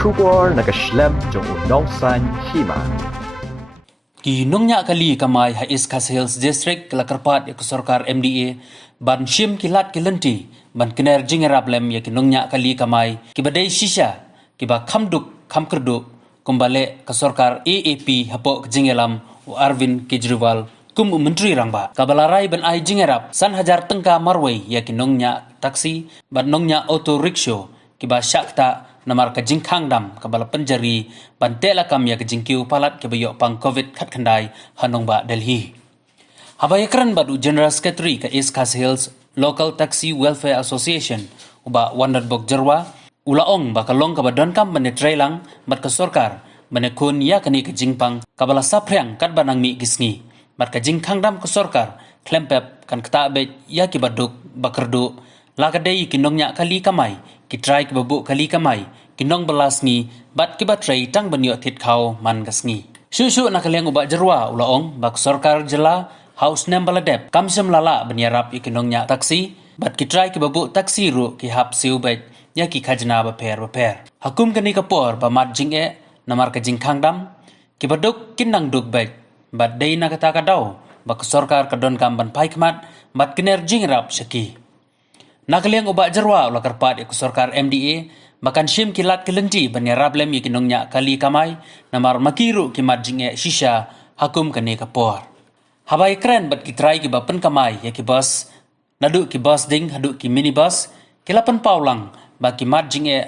Kubor nakaslem jong unongsan hima. Kinongnya kali kamay Haiskas Hills District kelakarpat ya kesorkar MDA ban shim kilat kilenti ban kiner jingerablem ya kinongnya kali kamay kibadai shisha kiba kamduk kamkerdu kumbale kesorkar AAP hapok jingelam u Arvind Kejriwal kum menteri rangba kabalarai ban ai jingerap san hajar tengka marway ya kinongnya taksi ban nongnya auto rickshaw kiba syakta namar ka jingkhang dam kabala penjari bantela kam ya jingkiu palat ke bayo pang covid khat khandai hanong ba Delhi habaya kran badu General Secretary ka Haiskas Hills Local Taxi Welfare Association uba Wandarbok Jarwa ulaong ba kalong ka badon kam bane trailang mat ka sorkar bane kun ya kani ka jingpang kabala saphriang kat banang mi gisngi mat ka jingkhang dam ka sorkar klempep kan kta be ya ki baduk bakerdu lakadei kinongnya kali kamai kitrai ki babu kali kamai kinong belasngi bat ki batrai tang banyo thit khau man gasngi shushu nakaliang uba Jarwa ulaong bak sorkar jela house nem baladep kamsem lala banyarap ikinongnya taksi bat kitrai ki babu taksi ru ki hap siu bet ya ki khajna ba per hakum kani kapor ba mat jinge namar ka jingkhang dam ki baduk kinang duk bet bat dei na kata kadau bak sorkar kadon kam ban paikmat bat kiner jingrap shaki nakaliang uba Jarwa ula karpat ya sorkar MDA makan shim kilat kelenti banyarablem ikinongnya kali kamai namar makiru kimat jinge shisha hakum kani kapor habai keren bat kitrai ki bapen kamai ya ki bus nadu ki bus ding hadu ki minibus kilapan paulang ba kimat jinge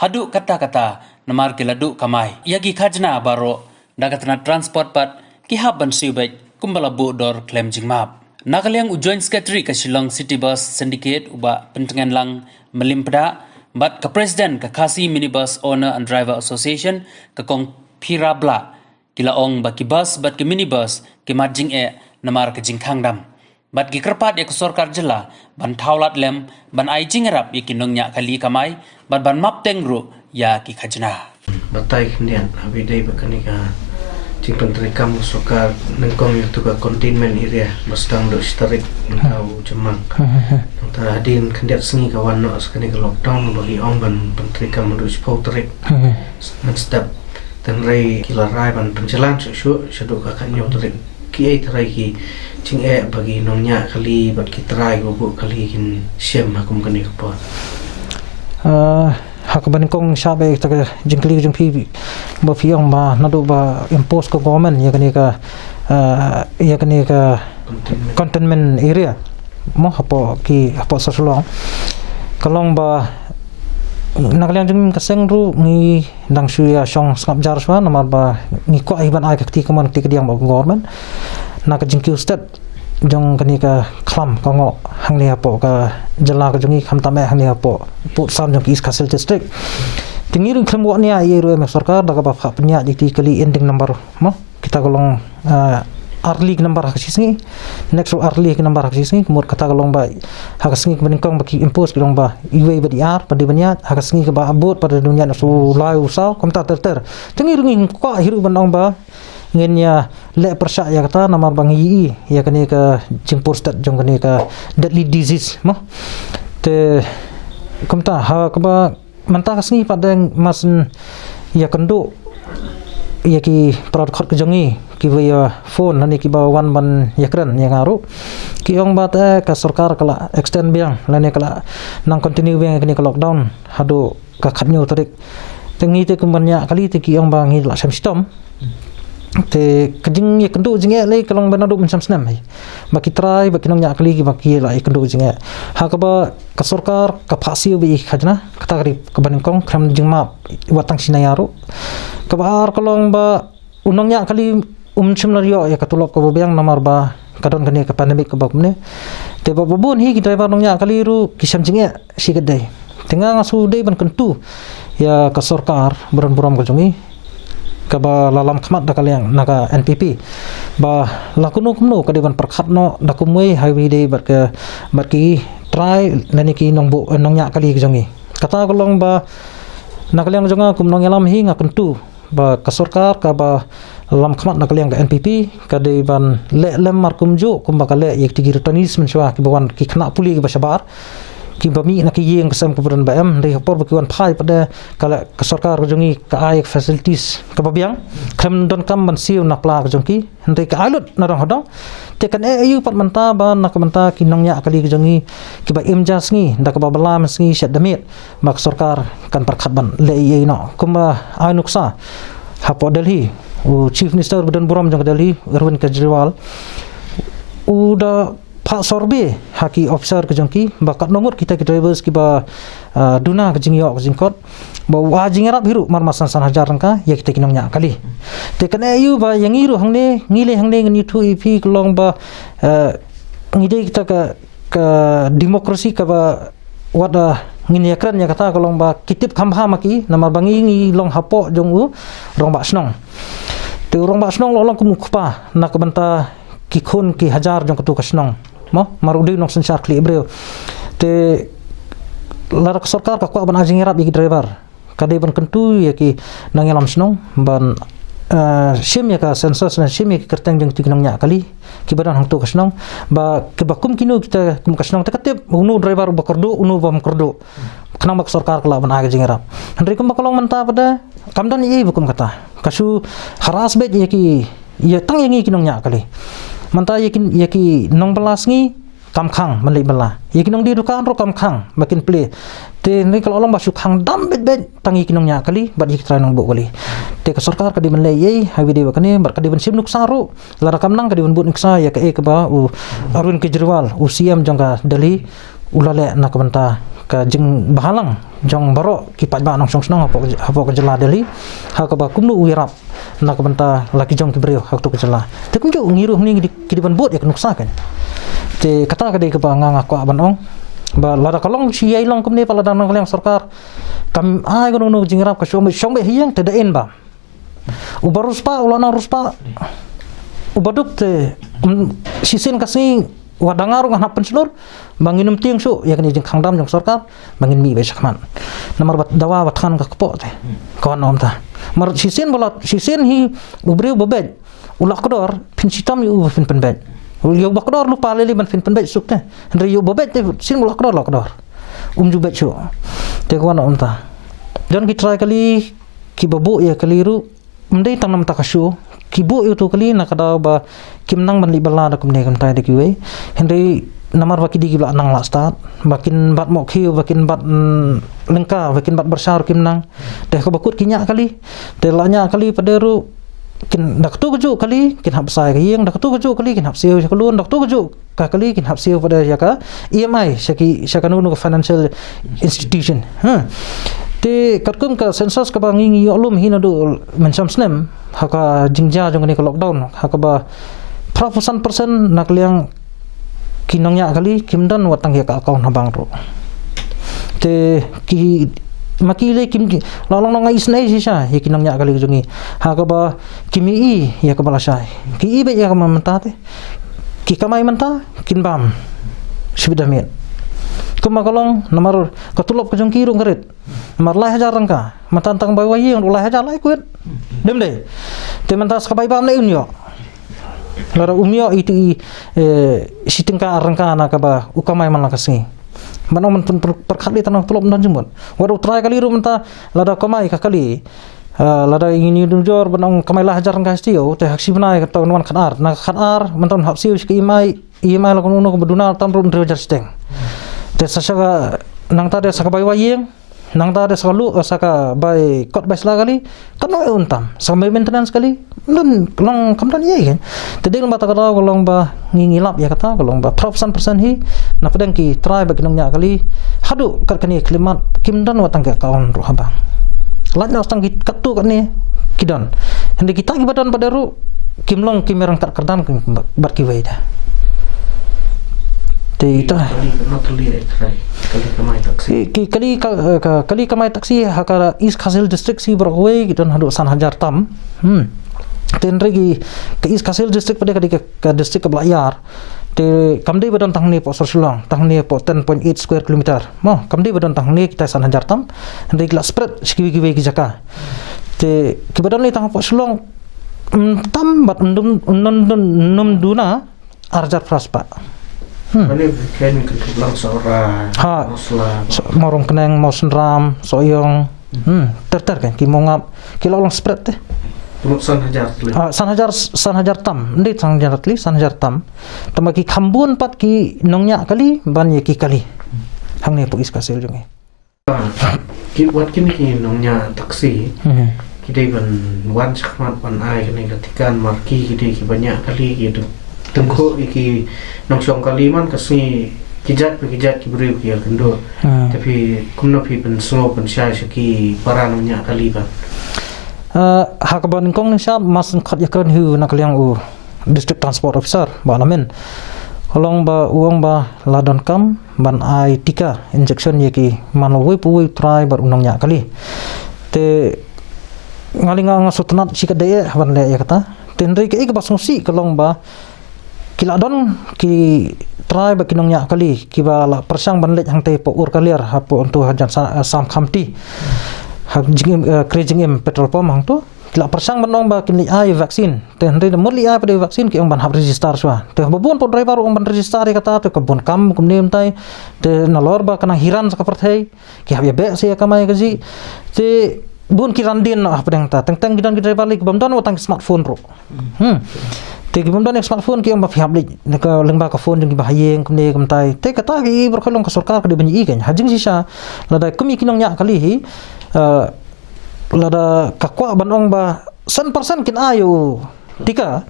hadu kata-kata namar ki ladu kamai ya ki khajna baro dagatna transport pat ki haban siubet kumbala bu dor klem jingmap nakaliang Joint Secretary ka Shillong City Bus Syndicate uba pentengan lang melimpda bat ka President ka Khasi Minibus Owner and Driver Association ka kong Pirabla kilaong ba ki bus bat ki minibus ki marjing namar ka jingkhang dam bat ki kerpat ya sorkar jela ban thaulat lem ban ai jingerap ya kinongnya kali kamai ban mapteng ru ya ki khajna batai kendian habidai bakani ka jing penteri kamu sokar nengkong itu ka containment area masdang do starik ngau jemang ta hadin kendiat sengi kawan no skani ka lockdown bagi ong ban penteri kamu do spotrik next step dan rai kilarai ban penjalan su syadu ka kan yo tarik ki ai tarai ki jing bagi nongnya kali bat kitrai gobu kali kin siam hakum kani ka pot hak bankong sabe ta jingkli jingpi ba fiong ba nadu ba impose ko government ya kani ka containment area mo hapo sasulong kalong ba nakaliang jing kaseng ru ni dang suya song skap jar swa namar ba ni ko ai ban ai ka ti kaman ti kediang ba government nak jingki state jong kani ka khlam kongo hangni apo ka jala ka jongi kham tame hangni apo put sam jong Haiskas Hills District tingirung khlam wa nia ye ru sarkar daga ba kha pnya dikti kali ending number mo kita golong arli number hakisni next arli number hakisni kemur kata golong ba hakisni kemeningkong baki impose golong ba iwe badiar pada banya hakisni ke ba abot pada dunia su lai usau komta ter tingirung ko hiru bandong ba ngenya le persya ya kata namar bang yi ya kani ka jingpur stat jong kani ka deadly disease mo te komta ha ka ba manta kasni padang masen ya kendo ya ki prod khot jongi ki via phone nani ki ba wan ban yakran ya ngaru ki ong ba ta ka sarkar kala extend biang lane kala nang continue biang kani ka lockdown hadu ka khatnyo tarik tengi te kumbanya kali te ki ong ba ngi la system te kejing ya kendo jinge le kalong banadu macam senam hai baki try baki nong nya kali ki baki la kendo jinge ha ka ba ka sarkar ka phasi bi khajna kata kari ka baningkong kram jingma watang sinayaru ka bar kalong ba unong nya kali chimlario ya katulok ko biang namar ba kadon kani ka pandemic ka bakne te ba bubun hi ki driver nong nya kali ru kisam jinge si kedai tengah ngasu dei ban kentu ya ka sarkar buram-buram ko jongi kaba lalam khamat da kaliang naga NPP ba lakuno kumno kadiban perkhatno da kumwe highway day barki try nani ki nongbo nongnya kali jongi kata kolong ba nakaliang jonga kumnong yalam hi ngakentu ba kasorkar ka ba lam khamat nakaliang ka NPP kadiban le lem markumjo kumba kale yek tigi retanis menswa ki bawan ki khna puli ki basabar bami nak yang kesam kemudian BM dari hapor berkiwan pai pada kalau ke sarkar kejongi ke air facilities ke babiang kem don kam mensiu nak pla kejongi dari ke alut narang hodong tekan ayu pat menta ba nak menta kinongnya kali kejongi ki ba imjas ngi dak ba bala mesngi syat damit mak sarkar kan perkhat ban le ye no kuma ainuksa hapo Delhi chief minister Badan Buram jong Delhi Arvind Kejriwal udah Pak Sorbe haki officer ke jongki bakat nongot kita ke drivers ki ba duna ke jingyo ke jingkot ba wajing rap hiru mar masan san hajar rangka ya kita kinong nya kali te kan ayu ba yang iru hangne ngile hangne ngni tu ipi kelong ba ngide kita ke demokrasi ke ba wada ngini yakran ya kata kelong ba kitip khamha maki nama bangi ngi long hapo jong u rong ba snong te rong ba snong long ku mukpa nak banta ki khun ki hajar jong tu kasnong mo marudi nong sensar kli breu te larak sarkar ka kwa ban ajing rap iki driver kade ban kentu ya ki nangelam snong ban sim ya ka sensor na sim ya ki kerteng jong tignong nya kali ki badan hang tu kasnong ba ke bakum kinu kita kum kasnong te katep unu driver bakordo unu bam kordo kenang bak sarkar kala ban ajing rap hendri kum bakolong menta pada kamdan ye bukum kata kasu haras bet ya ki ya tang yang kinong nya kali manta yaki nong belas ngi kam khang menli bela yaki nong di dukan ro kam khang makin play te ni kalau orang masuk khang dam bet tangi kinong nya kali bat yaki trai nong bo kali te ke sarkar ka di menle ye hawi de bakane bar ka di ben sim nuk saru lara kam nang ka di ben but niksa ya ke ba Arvind Kejriwal CM jongka Delhi ulale nak benta ka jeng bahalang jong baro ki pat ba nong song snong hapo ke jela Delhi ha ka ba kumnu wirap nak benta laki jong ki breu hak tu ke jela te kum jo ngiru ni ki di ban bot ya nuksa kan te kata ka de ka ba nganga kwa ban ong ba lara kalong si yai long kum ni pala danang yang sarkar kam ai gonong no jingrap ka shong be hiang te daen ba ubarus pa ulana ruspa ubaduk te sisin kasing wadangaru ngah penselur banginum tiang su ya kini jeng khangdam jong sarkar bangin mi be sakman namar bat dawa bat khan ka kepo te kawan om ta mar sisin bolat sisin hi ubreu bebet ulak kodor pin sitam yu pin penbet yu bakdor lupa leli ban pin penbet suk te hendri yu bebet te sin ulak kodor ju bet su te kawan om ta dan ki try kali ki babu ya kaliru mendai tanam takasu kibu itu kali nak ada ba kimnang ban libala da kumne kam tai de kiwe henry namar baki di gila nang la start bakin bat mo khiu bakin bat lengka bakin bat bersar kimnang deh ko bakut kinya kali de lanya kali paderu kin dak tu keju kali kin hap sai yang dak tu keju kali kin hap siu kelun dak tu keju ka kali kin hap siu pada ya ka EMI syakanu financial institution te katkum ka sensus ka bangi ngi olum hinadu mencam snem haka jingja jong ni ka lockdown haka ba 100% nak liang kinongnya kali kimdan watang ya ka account habang ro te ki makile kim lalong nang isnai sisa ya kinongnya kali jongi haka ba kimi i ya ka balasai ki i be ya ka menta te ki kamai menta kinbam sibidamit kumakalong namar katulop ka jong kirung karit namar lai hajar rangka matantang bai wai yang lai hajar lai kuat dem de te mantas ka bai bam le unyo lara umyo itu sitingka rangka na ka ba ukamai man lakasi manong man perkali tanang tulop dan jembon waru try kali ru menta lada kamai ka kali lada ingin jor banong kamai lah hajar rangka stio te haksi benai ka tawan khanar na khanar manton hapsiu ki imai la kono ko beduna tamrun rejar steng te sasaka nang tade saka bai wayeng nang tade saka lu saka bai kot bai sala kali kan no untam sampai maintenance kali non long kamdan ye kan te ding mata kata kolong ba ngingilap ya kata kolong ba 100% hi na pedang ki try ba kinongnya kali hadu kat kani klimat kimdan watang ka kawan ro habang lanya stang ki katu kan ni kidan hende kita ki badan padaru kimlong kimerang tak kerdan bar ki waida te ita kali kamai taksi hakara East Khasil district si berwe kita hadu san hajar tam ten regi ke East Khasil district pada ke district ke Belayar te kamde badan tang ni po Sorsulong tang ni po 10.8 square kilometer mo kamde badan tang ni kita san hajar tam regi la spread sikiwi ki jaka te ki badan ni tang po Sorsulong tam bat num duna arjar praspa Mana bukan ketulang seorang Ha. Muslim. Morong keneng mau senram soyong ter kan ki mongap ki long spread teh. Tumutsan hajar tulis. San hajar tam ndit sang hajar tli san hajar tam tamaki khambun pat ki nongnya kali ban ye ki kali hang ne pugis kasil jong Buat kini nongnya taksi. Kita ban wan sakmat ban ai kini ketikan marki kita banyak kali gitu. Tengko iki nongsong kali man kasi kijat kibri ki kendo. Tapi kumno pi pen slow pen syai seki para nongnya kali ban. Hakaban kong siya mas khat yakran hu nak liang u district transport officer ba lamen holong ba uang ba ladon kam ban ai tika injection ye ki manoi puwi try bar unong nya kali te ngalinga ngasutnat sikade ban le ya kata tenri ke ik basmusi kolong ba kiladon ki try ba kinong nya kali ki ba la persang ban le hang te po ur kaliar hapo untuk hajan sam khamti hak jingim krejingim petrol pom hang tu kila persang menong ba kinli ai vaksin ten re muli ai pada vaksin ki ong ban hab register swa te babon pon driver ong ban register kata te kebon kam kumnem tai te nalor ba kana hiran seperti ki hab ya be sia kamai kaji te bun kiran din apa deng ta teng gidan driver li kebom don watang smartphone ro te kebom don smartphone ki ong ba fiab li ka leng ba ka phone jeng bahayeng kumne kum tai te kata ki berkolong ka sarkar ka de banyi kan hajing sisa lada kumi kinong nya kali hi lada kakwa banong ba 100% kin ayo tika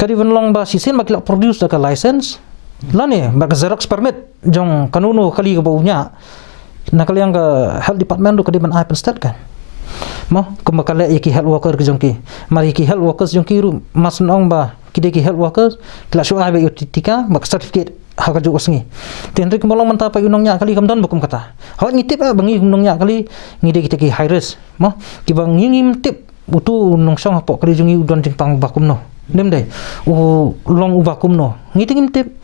kadi banong ba sisin makila produce da ka license lani ba ka xerox permit jong kanuno kali ka baunya na kali yang ka health department do kadi ban ai state kan mo kumakala iki health worker ke jongki mari ki health workers jongki ru masnong ba kide ki health workers kila shu ai ba tika ba certificate haka juga sengi tenri kemolong mantapa unongnya kali kamdon bukum kata hawat ngitip bangi unongnya kali ngide kita ki high risk mah ki bang ngim tip utu nongsong hapo kali jungi udon jing pang bakum no nem dai long ubakum no ngite ngim tip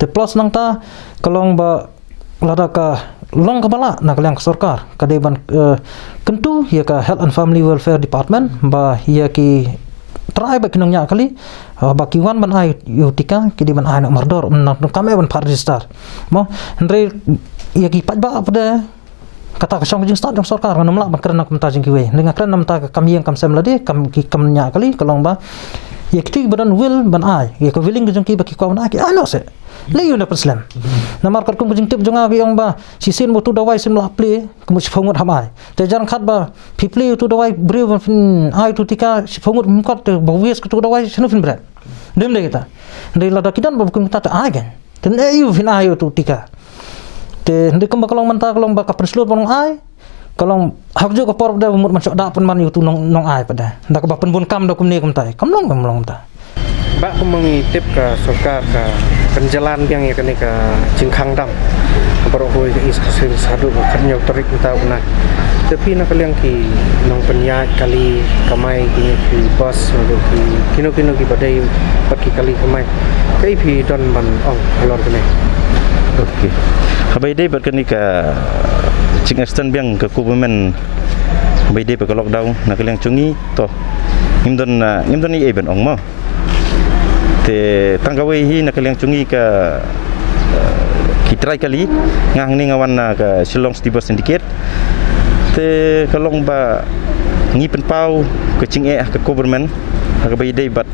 te plus nang ta kalong ba lada ka long kabala na kalang sarkar kade ban kentu ya ka health and family welfare department ba ya ki try ba kinongnya kali baki wan ban ai yutika kidi ban ai nak mardor nak kame ban par register mo andre ya ki pat ba pada kata ka song jing start jong sarkar ngam la ban kerana kum ta jing kiwe dengan kerana nam ta kam yang kam sem lade kam ki kamnya kali kalong ba ya kiti badan will ban ai ya ko willing jong ki baki ko ban ai ano se leyu na perslam namar kar kum jing tip jong agi yang ba sisin mutu dawai sim la play kum phongot hamai te jan khat ba people tu dawai brew ai tu tika phongot mukot bawes tu dawai sinu fin brat dem de kita ndai lada kidan ba bukum ta agen ten ayu fin ayu tu tika te ndai kum kalong manta kalong ba ka penslot bonong ai kalong hak jo ka por da mut man sok da pun man yu tu nong ai pada ndak ba pen bun kam da kum ne kum tai kam long ta Mbak aku mengitip ke sarkar ke penjalan yang ya kini ke Jingkang Dam. Baru aku is kasih sadu kerja terik entah una. Tapi nak kalian ki nong penyak kali kamai kini ki bus untuk ki kino ki badai pergi kali kamai. Kai pi don ban ong alor kene. Okey. Habai dai berkeni ke Jing extend biang ke government. Habai dai ke lockdown nak kalian cungi toh. Ngimdon ni eben ong mo. Te tanggawe hi nak kalian cungi ke kitrai kali ngang ni ngawan ke Shillong Stibor Syndicate te kalong ba ngi penpau ke cinge ke government ke bayi bat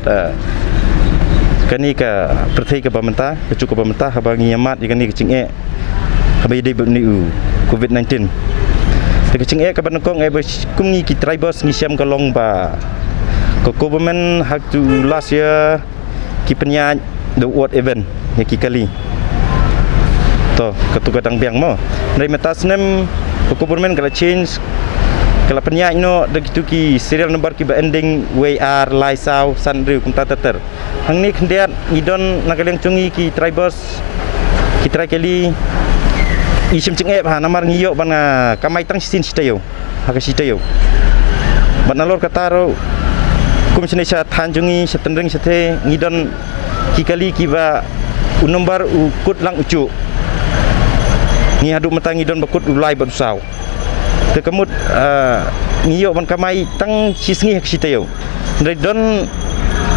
kani ka perthai ke pemerintah ke cukup pemerintah habangi amat kani ke cinge bayi ni COVID-19 te ke cinge ke banokong kumngi kitrai bos ngi siam kalong ba ke government hak tu last year ki penyak the what event ya ki kali to ketua kadang biang mo dari metas nem government kala change kala penyak no de gitu ki serial number ki ba ending WR laisau sanriu kum tater hang ni kendiat ngidon nakaleng cungi ki tribos ki try kali isim cengep ha namar ngiyok ban kamai tang sin sitayo ha ka sitayo ban nalor kataro kum senesa tanjungi setendring sete ngidon kikali kiba unombar ukut lang ucu ngi hadu matang ngidon bakut ulai bersau te kemut ngiyok ban kamai tang sisngi hak sitayo dari don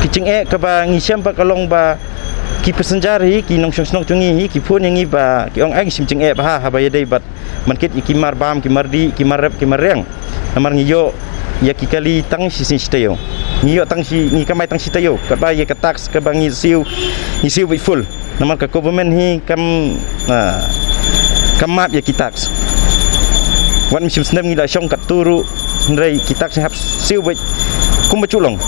kicing ka ba ngisiam pa kalong ba ki passenger hi ki nong snok chungi hi ki phone yang hi ba ki ong ang sim ching e ba ha ba yadai bat man kit ki mar bam ki mar di ki mar rep ki mar reng namar ngiyo ya ki kali tang si sin stayo ngiyo tang si ni kamai tang si tayo ka ba ye ka tax ka bangi siu bi full namar ka government hi kam map ya ki tax wan sim snem ngi la shong kat turu ndrei ki tax hap siu bi kum ba chulong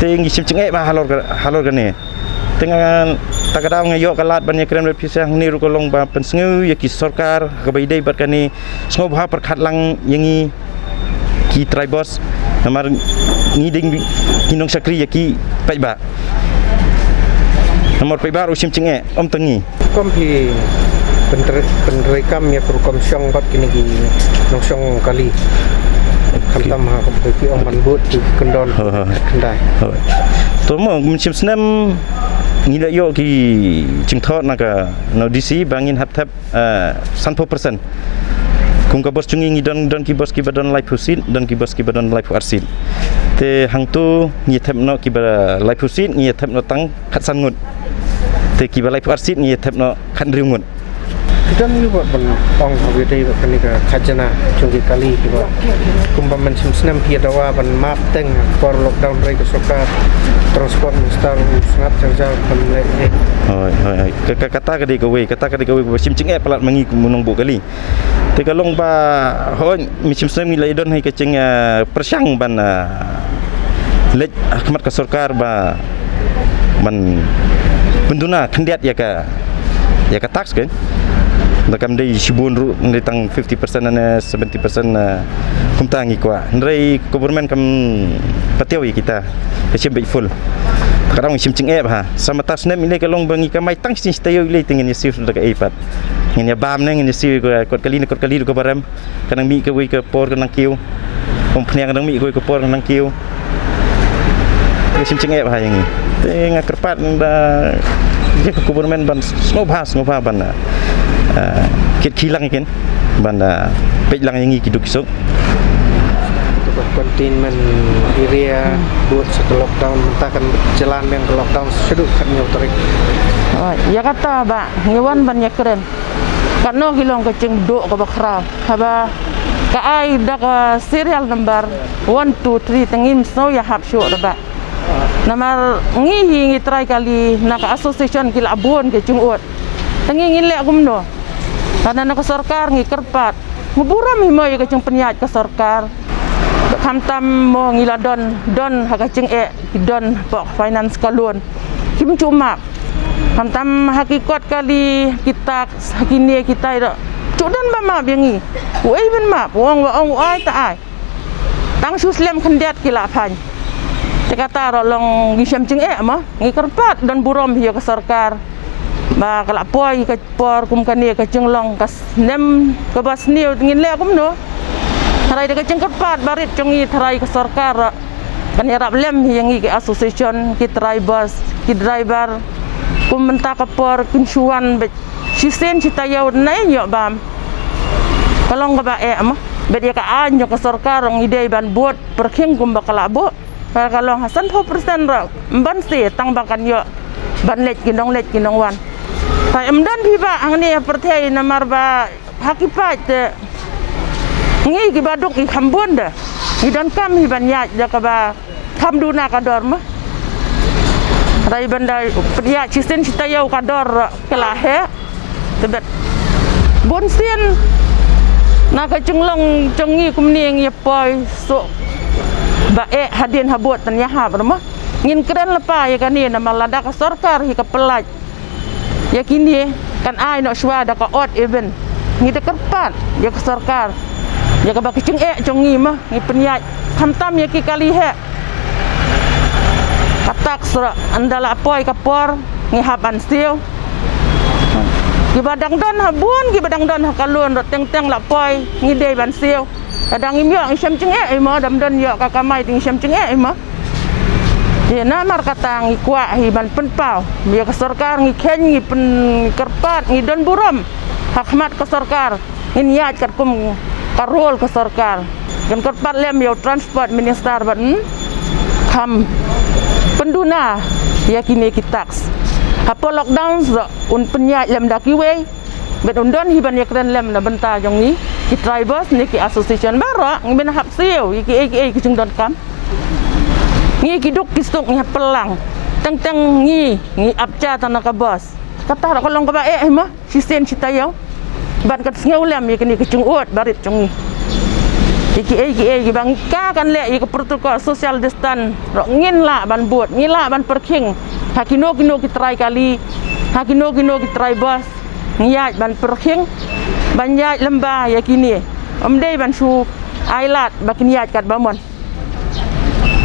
te ngi sim ching e ba halor ka ne tengah takadaw ngayo kalat ban yakren ber pisang ni ru kolong ba pensngu ya ki sarkar ka bai dei bat kani snob ha par khatlang yangi ki tribos namar ngiding kinong sakri ya ki pai ba nomor pai ba ru sim ching e om tengi kom hi penrekam ya program syong bat kini ki nong syong kali Kamtam ha ko ki ong manbut ki kendon kendai to mo sim snem ngila yo ki chingthot na ka no DC bangin hap thap 100% kung ka bos chungi ngi don ki bos ki badon life husin don ki bos ki badon life arsin te hang tu ngi thap no ki ba life husin ngi thap no tang khat san ngut te ki ba life arsin ngi thap no khan riu ngut dan ni buat ban ong hawe dei ba kani ka khajana chungi kali ki ba kumbaman sim snem hi dawa ban map teng for lockdown rei ka sokar transport minister sangat jang pemle hoi kata ka dei ka we sim ching e palat mangi munong bu kali te kalong ba hoi mi sim snem ngi lai don hai ka ching persang ban lej khmat ka sarkar ba ban benduna khendiat ya ka tax kan nakam dei shibun ru ndai tang 50% and 70% kumtangi kwa ndai government kam patio kita kecim bai full kadang sim ching e ha sama tas nem ile kalong bangi kamai tang sin stayo ile tingin ni sif daga epat ngin ya bam ne ngin si ko kali ko baram kanang mi ka wi ka por kanang kiu kom phniang kanang mi ko por kanang kiu sim ching e ha yang ni te ngakerpat da je government ban snobha ban kit kilang ikan banda pej lang yang ikiduk isok containment area buat satu lockdown mentakan jalan yang ke lockdown seduk kan nyotorik ya kata ba ngewan ban yakren katno kilong kecing do ka bakra haba ka ai da ka serial number 1 2 3 tengim so ya hap syo ba namar ngi try kali nak association kila abon ke chungot tengin le gumno karena nak sarkar ngi kerpat nguburam himo ya kecing penyat ke sarkar kamtam mo ngila don ha kecing don pok finance kalun kim cuma kamtam hakikat kali kita hakini kita ida cudan ba map yangi uai ben map wong ai ta ai tang suslam khendiat kila phan kata rolong gisam cing mah ngi kerpat dan buram hiya ke sarkar ba kala poi ke por kum kani ke jenglong kas nem ke bas niu ngin le kum no tharai de ke jeng kerpat barit jongi tharai ke sarkar kan yarap lem yang ke association ki drivers ki driver kum menta ke por kinsuan be sisen cita yau nai yo bam kalong ke ba mah be dia ka anyo ke sarkar ngidei ban buat perking kum bakala bo kalau hasan 4% ra ban se tang bakan yo ban lej kinong wan ta emdan phi ba angni perthai namar ba hakipat ngi ki baduk i khambon da ni dan kam hi ban ya ka ba khamduna ka dor ma rai banda priya chisen chitayau ka dor kala he tebet bon sien na ka chunglong chongi kumni ngi poi so ba hadin habot tan ya ha ma ngin keren lepa ya kan ni nama lada ka sarkar hi ka pelaj ya kini kan ai no shwa da ka ot even ngi de kerpat ya ka sarkar ya ka ba kicing jongi mah ngi penyat khamtam ya ki kali he katak sura andala poi ka por ngi haban siu ki badang don habun ki badang don ha kalun ro teng la poi ngi de ban siu kadang imyo isam cing mo dam don yo ka kamai ting isam cing mo ya namar kata ngi kwa hi ban penpau ya ke sarkar ngi ken ngi pen kerpat ngi don buram hakmat ke sarkar ngin yat kat kum karol ke sarkar dan kerpat lem yo transport minister ban kam penduna ya kini ki tax apa lockdown un penyat lem dakiwe bet undon hiban ya keren lem na benta jong ni ki drivers ni ki association bara ngi ben hap siu ki ki jung don kam ngi ki duk ki stuk ngi pelang teng ngi apca tanah ka bos kata kalau ka ba mah si sen si tayo ban kat ngau lem ya kini ki jung ut barit jong ni iki bang ka kan le iki protokol social distance ro ngin la ban buat ngila ban perking hakino ki try kali hakino ki try bos ngiyat ban perking ban yat lembah ya kini omdei ban su ailat bakin yat kat bamon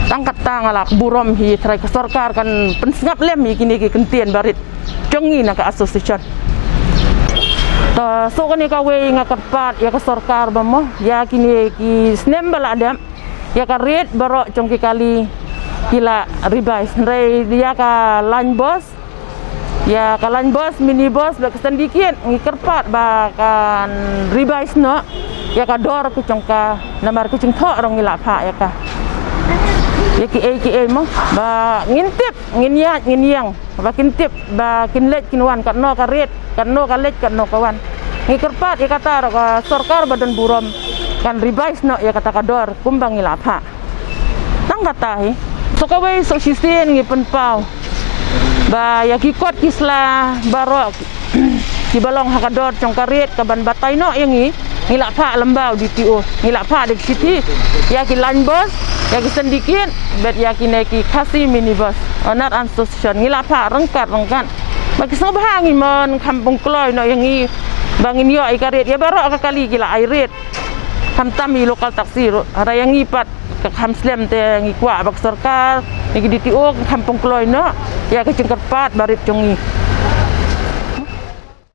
tangkat tangalak burom hi try ke sarkar kan pensngap lem iki ni ki kentien barit jongi na ka association so kan ka we ngakat pat ya ka sarkar bamo ya kini ki snem bala adam ya ka red baro jong ki kali kila ribais rei dia ka line bos ya ka line bos mini bos ba sedikit ngikerpat ba kan ribais no ya ka dor ku jong ka namar ku jing tho rong ngila pha ya ka ya ki mo ba ngintip nginyat nginyang ba kintip ba kinlet kinwan ka no ka red kan no ka let kan no kawan ngikerpat ya kata ka sarkar badan burom kan ribais no ya kata kador kumbang ngilapha tang kata hi so kawai so sisen ngi penpau ba ya kikot kisla barok ki balong hakador cong karet ka ban batai no yang ngilapha lembau di TO ngilapha di city ya ki line bus ya ki sedikit bet ya ki neki kasi minibus onar association ngilapha rengkat bagi sobha ngi mon kampung kloy no yang ngi bangin yo ai karet ya baro ka kali gila airet kam tami lokal taksi ara yang ngipat ka kam slem te ngi kwa bak sarkar ngi di TO kampung kloy no ya ke cengkerpat barit jongi